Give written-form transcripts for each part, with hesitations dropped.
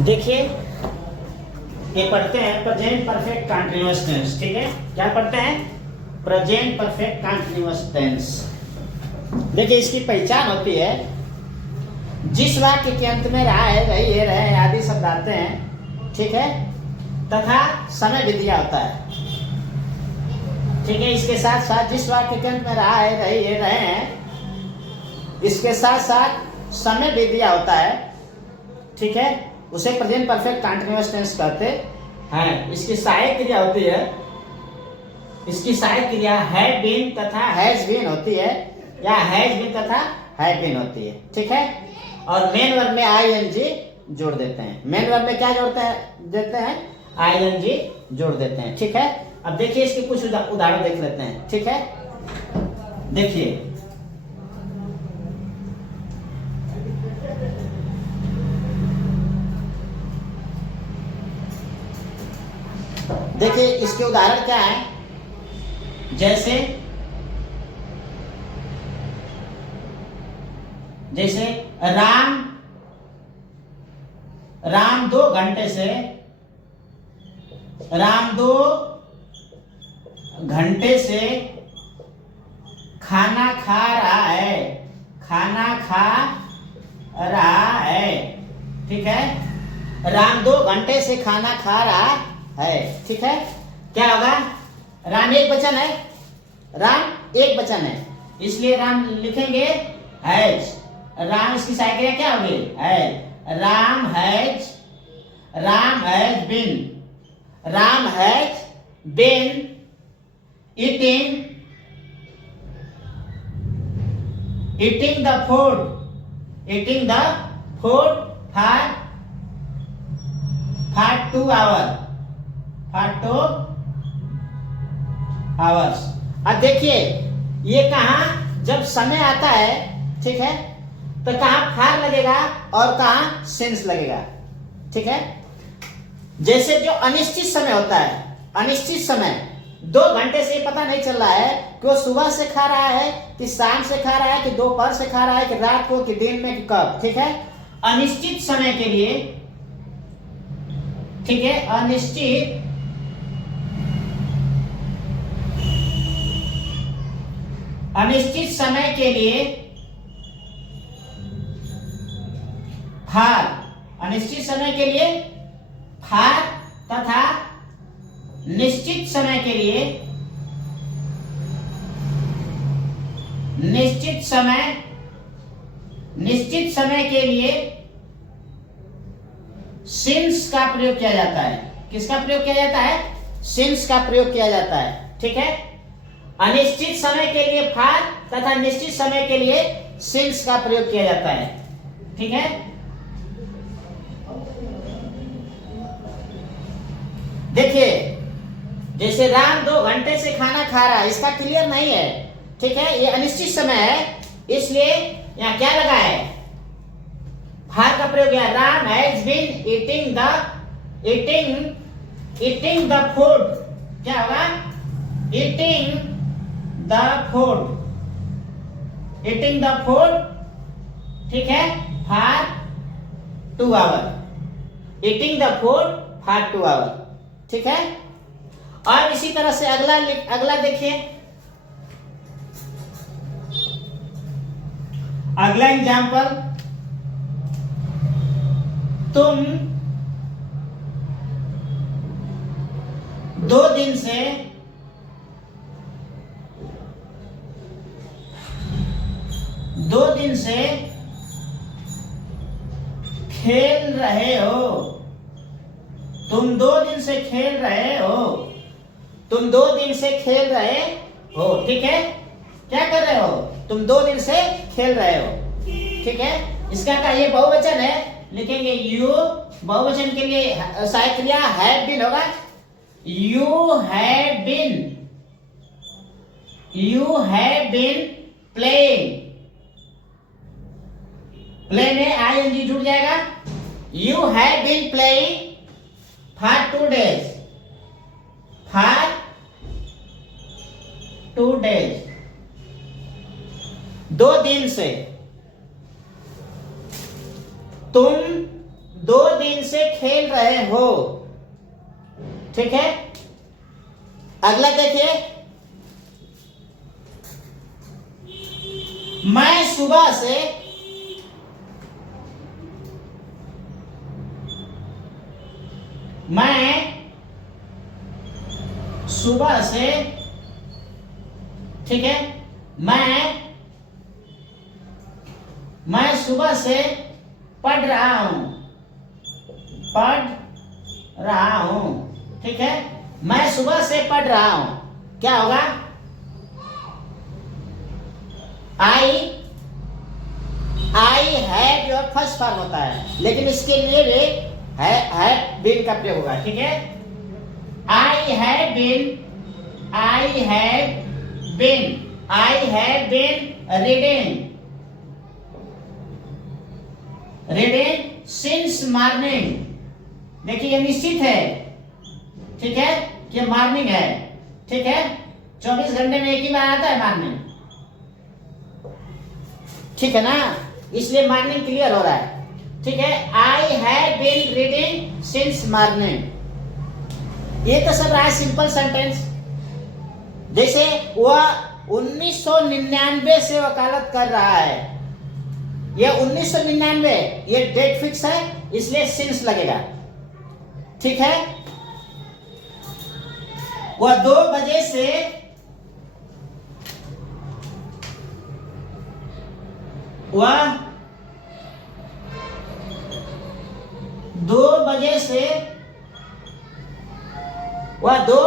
देखिए ये पढ़ते हैं प्रेजेंट परफेक्ट कंटीन्यूअस टेंस। ठीक है, क्या पढ़ते हैं? Present perfect continuous tense. देखिए इसकी पहचान होती है, जिस वाक्य के अंत में रहा है, रही है, रहे आदि शब्द आते हैं, ठीक है, तथा समय भी दिया होता है। ठीक है, इसके साथ साथ जिस वाक्य के अंत में रहा है, रही है, रहे हैं, इसके साथ साथ समय भी दिया होता है। ठीक है, उसे प्रेजेंट परफेक्ट कंटीन्यूअस टेंस कहते हैं। इसकी सहायक क्रिया होती है, इसकी सहायक क्रिया हैव बीन तथा हैज बीन होती है, या हैज बीन तथा हैव बीन होती है। ठीक है, और मेन वर्ब में आईएनजी जोड़ देते हैं। मेन वर्ब में क्या देते हैं? आईएनजी जोड़ देते हैं। ठीक है, अब देखिए इसके कुछ उदाहरण देख लेते हैं। ठीक है, देखिए देखिए इसके उदाहरण क्या है? जैसे राम 2 घंटे से खाना खा रहा है, खाना खा रहा है। ठीक है, राम 2 घंटे से खाना खा रहा है। ठीक है, क्या होगा? राम एक वचन है, राम एक वचन है, इसलिए राम लिखेंगे हैज। राम इसकी सहायक क्रिया क्या होगी? Has. Ram has been eating the food for 2 hours। अब देखिए ये कहाँ जब समय आता है, ठीक है, तो कहाँ फार लगेगा और कहाँ सिंस लगेगा। ठीक है, जैसे जो अनिश्चित समय होता है, अनिश्चित समय 2 घंटे से पता नहीं चल रहा है कि वो सुबह से खा रहा है कि शाम से खा रहा है कि दोपहर से खा रहा है कि रात को कि दिन में कि कब। ठीक है, अनिश्चित समय के लिए, ठीक है, अनिश्चित समय के लिए फार, अनिश्चित समय के लिए फार तथा निश्चित समय के लिए सिंस का प्रयोग किया जाता है। किसका प्रयोग किया जाता है? सिंस का प्रयोग किया जाता है। ठीक है, अनिश्चित समय के लिए फार तथा निश्चित समय के लिए सिंस का प्रयोग किया जाता है। ठीक है, देखिए जैसे राम 2 घंटे से खाना खा रहा है, इसका क्लियर नहीं है। ठीक है, ये अनिश्चित समय है, इसलिए यहां क्या लगा है? फार का प्रयोग किया। Ram has been eating the food. क्या होगा? Eating the food. ठीक है, for 2 hour. Eating the food for 2 hour. ठीक है, और इसी तरह से अगला देखिए, अगला एग्जाम्पल, तुम 2 दिन से खेल रहे हो। तुम 2 दिन से खेल रहे हो। तुम 2 दिन से खेल रहे हो। ठीक है, क्या कर रहे हो? तुम 2 दिन से खेल रहे हो। ठीक है, इसका का ये बहुवचन है, लिखेंगे यू। बहुवचन के लिए सहायक क्रिया हैव बीन होगा। You have been playing. Play में आईएनजी जुड़ जाएगा। You have been playing for 2 days। for 2 days, 2 दिन से। तुम 2 दिन से खेल रहे हो। ठीक है, अगला देखिए, मैं सुबह से ठीक है, मैं सुबह से पढ़ रहा हूं। ठीक है, मैं सुबह से पढ़ रहा हूं, क्या होगा? आई हैड जो फर्स्ट फॉर्म होता है, लेकिन इसके लिए भी हैड बीन का प्रयोग होगा। ठीक है, I had been reading since morning. देखिए, ये निश्चित है, ठीक है, कि मॉर्निंग है। ठीक है, 24 घंटे में एक ही बार आता है मॉर्निंग, ठीक है ना, इसलिए मॉर्निंग क्लियर हो रहा है। ठीक है, I have been reading since morning. ये तो सब रहा है सिंपल सेंटेंस। जैसे वह 1999 से वकालत कर रहा है, ये 1999, ये डेट फिक्स है, इसलिए सिंस लगेगा। ठीक है, वह 2 बजे से वह 2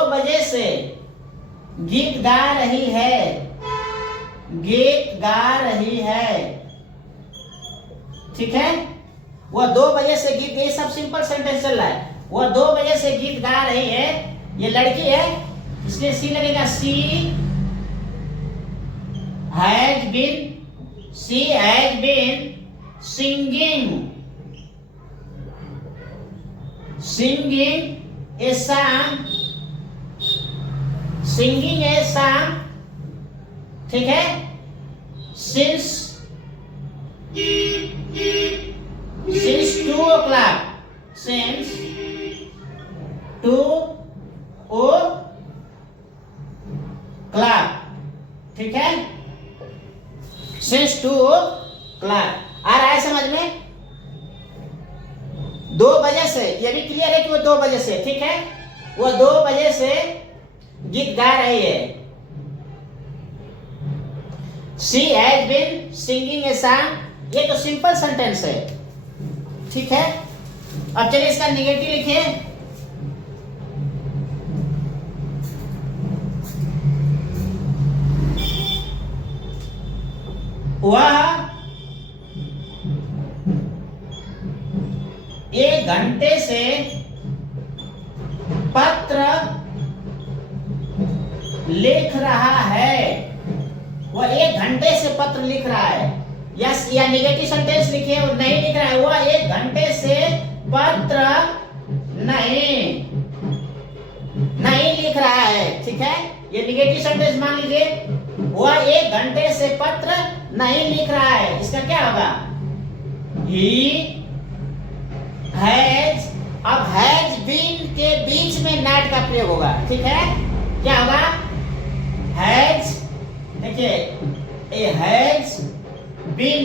बजे से गीत गा रही है। ठीक है, वह 2 बजे से गीत, ये सब सिंपल सेंटेंस चल रहा है। वह 2 बजे से गीत गा रही है, ये लड़की है, इसलिए सी लगेगा। She has been singing a song, ठीक है, since 2 o'clock, since 2 o'clock, ठीक है, since 2 o'clock। आ रहा है समझ में? 2 बजे से, ये भी क्लियर है कि वो 2 बजे से, ठीक है, वो 2 बजे से गीत गा रही है। She has been singing a song, ये तो सिंपल सेंटेंस है। ठीक है, अब चलिए इसका निगेटिव लिखिए। वह 1 घंटे से पत्र लिख रहा है। वह 1 घंटे से पत्र लिख रहा है। यस, या निगेटिव सेंटेंस लिखिए, वो नहीं लिख रहा है। वह 1 घंटे से पत्र नहीं लिख रहा है। ठीक है, ये निगेटिव सेंटेंस मान लीजिए। वह 1 घंटे से पत्र नहीं लिख रहा है, इसका क्या होगा? ही हैज, अब हैज बीन के बीच में नॉट का प्रयोग होगा। ठीक है, क्या होगा? हैज, देखिए, ए हैज बीन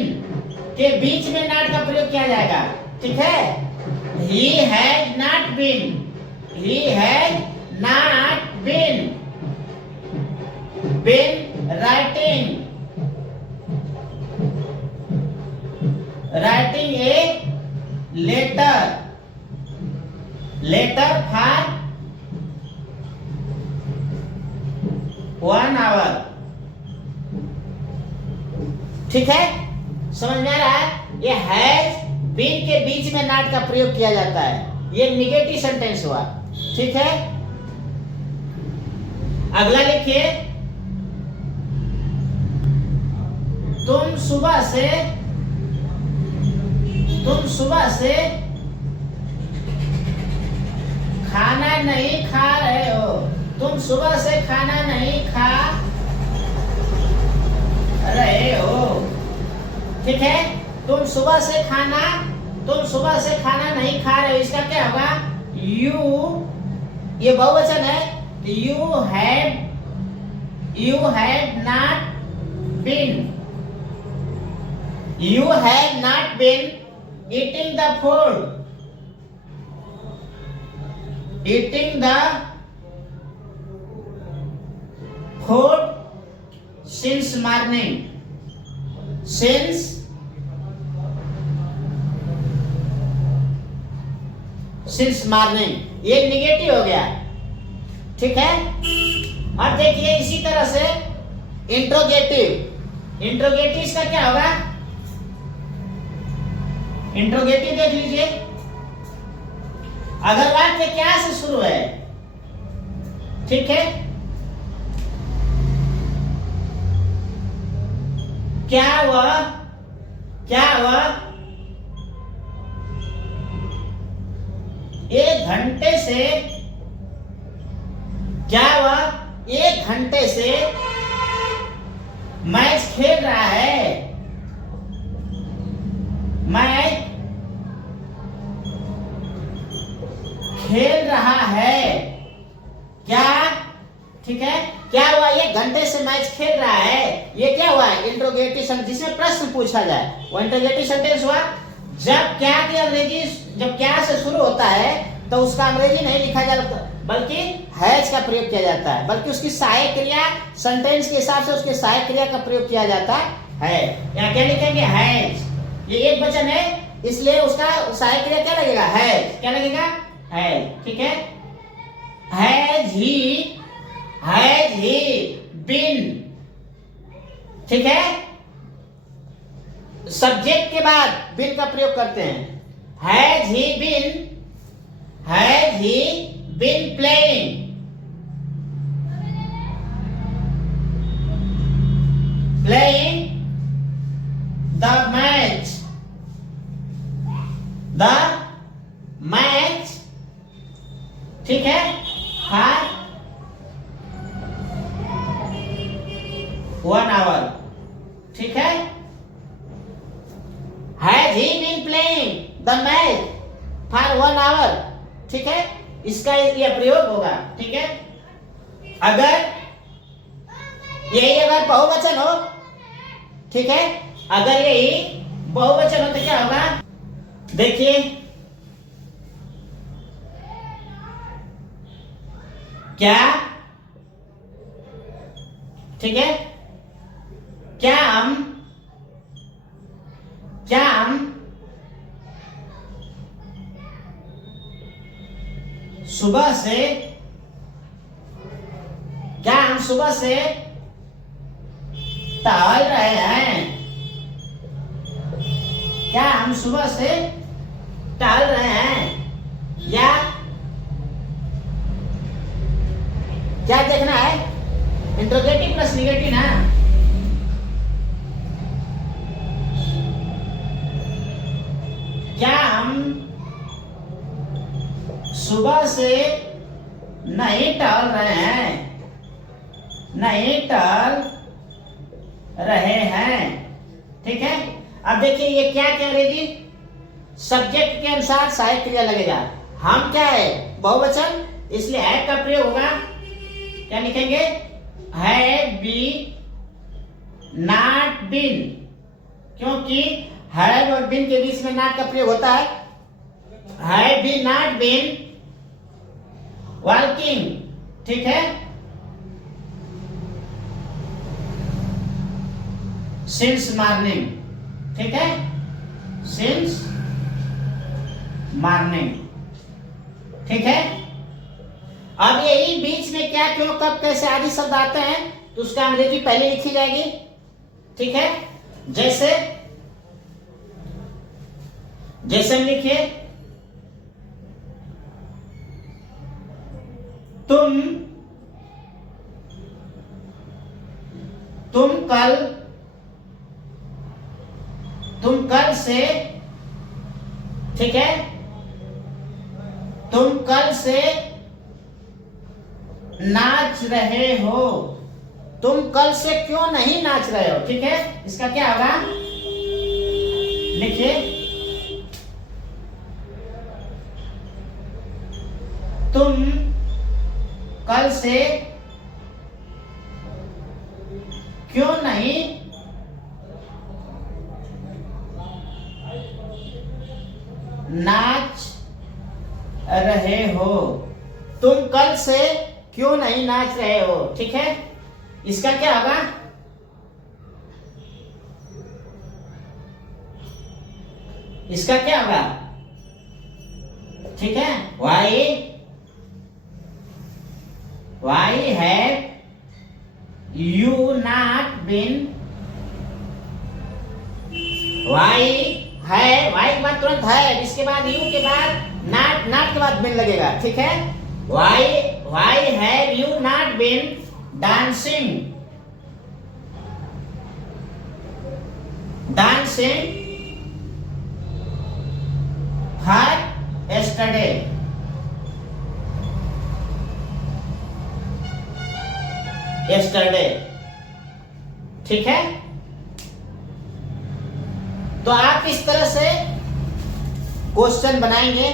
के बीच में नॉट का प्रयोग किया जाएगा। ठीक है, he has not been writing a letter for 1 hour। ठीक है, समझ में आ रहा है? ये हैज बीन के बीच में नॉट का प्रयोग किया जाता है, ये निगेटिव सेंटेंस हुआ। ठीक है, अगला लिखिए, तुम सुबह से खाना नहीं खा रहे हो। तुम सुबह से खाना नहीं खा रहे हो। ठीक है, तुम सुबह से खाना तुम सुबह से खाना नहीं खा रहे हो, इसका क्या होगा? यू, ये बहुवचन है, you had not been, you have not been eating the food since morning, since morning, ये निगेटिव हो गया, ठीक है। अब देखिए इसी तरह से इंट्रोगेटिव का क्या होगा? इंट्रोगेटिव देख लीजिए, अगर वाक्य क्या से शुरू है, ठीक है, क्या हुआ 1 घंटे से, क्या हुआ 1 घंटे से मैच खेल रहा है, मैच खेल रहा है, क्या, ठीक है, क्या हुआ 1 घंटे से मैच खेल रहा है, ये क्या हुआ? इंट्रोगेटिव सेंटेंस, जिसमें प्रश्न पूछा जाए, वो इंट्रोगेटिव सेंटेंस हुआ। जब क्या की अंग्रेजी, जब क्या से शुरू होता है तो उसका अंग्रेजी नहीं लिखा जाता, बल्कि हैज का प्रयोग किया जाता है, बल्कि उसकी सहायक क्रिया, सेंटेंस के हिसाब से उसके सहायक क्रिया का प्रयोग किया जाता है। यहाँ क्या लिखेंगे? हैज, ये एक वचन है, इसलिए उसका सहायक क्रिया क्या लगेगा? हैज, क्या लगेगा? हैज, ठीक है। हैज ही बीन, ठीक है, सब्जेक्ट के बाद बीन का प्रयोग करते हैं। Has he been playing, the match, ठीक है, फॉर 1 hour, ठीक है। Has he been playing the match for 1 hour, ठीक है, इसका यह प्रयोग होगा, ठीक है। अगर यही अगर बहुवचन हो, ठीक है, अगर यही बहुवचन हो तो क्या होगा? देखिए क्या, ठीक है, क्या हम सुबह से टहल रहे हैं, क्या हम सुबह से टहल रहे हैं, या क्या देखना है? इंट्रोगेटिव प्लस निगेटिव ना, क्या हम सुबह से नहीं टहल रहे हैं, ठीक है। अब देखिए ये क्या कह रही थी? सब्जेक्ट के अनुसार सहायक क्रिया लगेगा। हम क्या है? बहुवचन, इसलिए हैव का प्रयोग होगा। क्या लिखेंगे? हैव बी नॉट बीन, क्योंकि हैव और बीन के बीच में नॉट का प्रयोग होता है। Have be not been working, ठीक है, सिंस मॉर्निंग, ठीक है, सिंस मॉर्निंग, ठीक है। अब यही बीच में क्या, क्यों, कब, कैसे आदि शब्द आते हैं तो उसका अंग्रेजी पहले लिखी जाएगी, ठीक है। जैसे हम लिखिए, तुम कल से, ठीक है, तुम कल से नाच रहे हो, तुम कल से क्यों नहीं नाच रहे हो, ठीक है। इसका क्या होगा? लिखिए, तुम कल से क्यों नहीं नाच रहे हो? तुम कल से क्यों नहीं नाच रहे हो? ठीक है, इसका क्या होगा? इसका क्या होगा? ठीक है, why have you not been? why है, why के बाद तुरंत है, इसके बाद you के बाद not के बाद been लगेगा। ठीक है, why have you not been dancing for yesterday? ठीक है, तो आप इस तरह से क्वेश्चन बनाएंगे